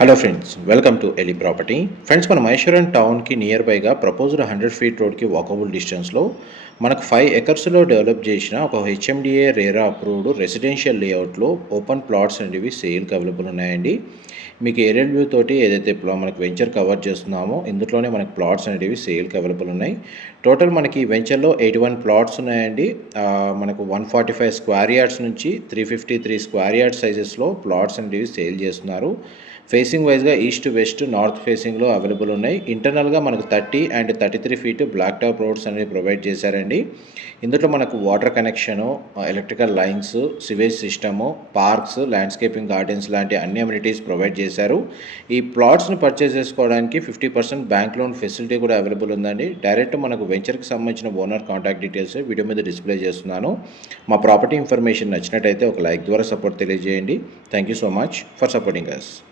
Hello friends, welcome to Eli property. Friends, మన మహేశ్వరం టౌన్కి near బైగా ప్రపోజ్డ్ 100 ఫీట్ రోడ్కి వాకబుల్ డిస్టెన్స్లో మనకు 5 ఎకర్స్లో డెవలప్ చేసిన ఒక హెచ్ఎండిఏ రేరా అప్రూవ్డ్ రెసిడెన్షియల్ లేఅవుట్లో ఓపెన్ ప్లాట్స్ అనేవి సేల్కి అవైలబుల్ ఉన్నాయండి. మీకు ఏరియల్ వ్యూ తోటి ఏదైతే మనకు వెంచర్ కవర్ చేస్తున్నామో ఇందులోనే మనకు ప్లాట్స్ అనేవి సేల్కి అవైలబుల్ ఉన్నాయి. టోటల్ మనకి వెంచర్లో 81 ప్లాట్స్ ఉన్నాయండి. మనకు 145 స్క్వేర్ యార్డ్స్ నుంచి 353 స్క్వేర్ యార్డ్ సైజెస్లో ప్లాట్స్ అనేవి సేల్ చేస్తున్నారు. ఫేసింగ్ వైజ్గా ఈస్ట్ వెస్ట్ నార్త్ ఫేసింగ్లో అవైలబుల్ ఉన్నాయి. ఇంటర్నల్గా మనకు 30 and 33 feet black top roads అనేవి ప్రొవైడ్ చేశారండి. ఇందులో మనకు వాటర్ కనెక్షను, electrical lines, sewage system, parks, landscaping gardens లాంటి అన్ని అమ్యూనిటీస్ ప్రొవైడ్ చేశారు. ఈ ప్లాట్స్ని పర్చేస్ చేసుకోవడానికి 50% బ్యాంక్ లోన్ ఫెసిలిటీ కూడా అవైలబుల్ ఉందండి. డైరెక్ట్ మనకు వెంచర్కి సంబంధించిన ఓనర్ కాంటాక్ట్ డీటెయిల్స్ వీడియో మీద డిస్ప్లే చేస్తున్నాను. మా ప్రాపర్టీ ఇన్ఫర్మేషన్ నచ్చినట్టయితే ఒక లైక్ ద్వారా సపోర్ట్ తెలియజేయండి. Thank you so much for supporting us.